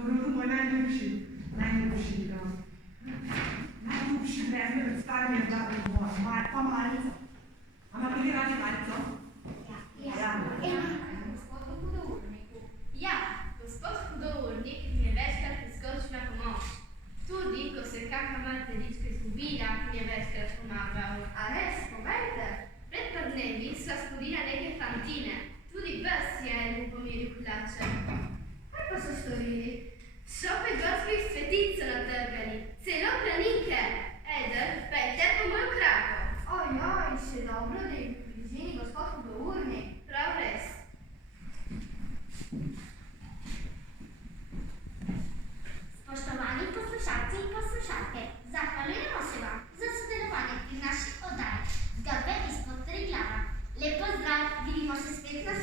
Moj najljubši predmet predstavljanja je bila pa malica. A imate vi radi malico? Ja. Gospod hudourniku. Ja, gospod hudournik mi je večkrat priskočil na pomoč. Tudi, ko se je kakšna materička izgubila, mi je večkrat pomagal. A res, povejte. Pred par dnevi sva spodila neke fantine. Tudi pes je mu pomiril hlače. Kaj pa so storili? Šopek gospih svetic so natrgali, celo planinke. Eden pa je tepel moj krako. Ojoj, še dobro, da je v blizini gospod hudournik. Prav res. Spoštovani poslušalci in poslušalke, zahvaljujemo se vam za sodelovanje pri naših oddajah Zgodbe izpod Triglava. Lep pozdrav, vidimo se spet na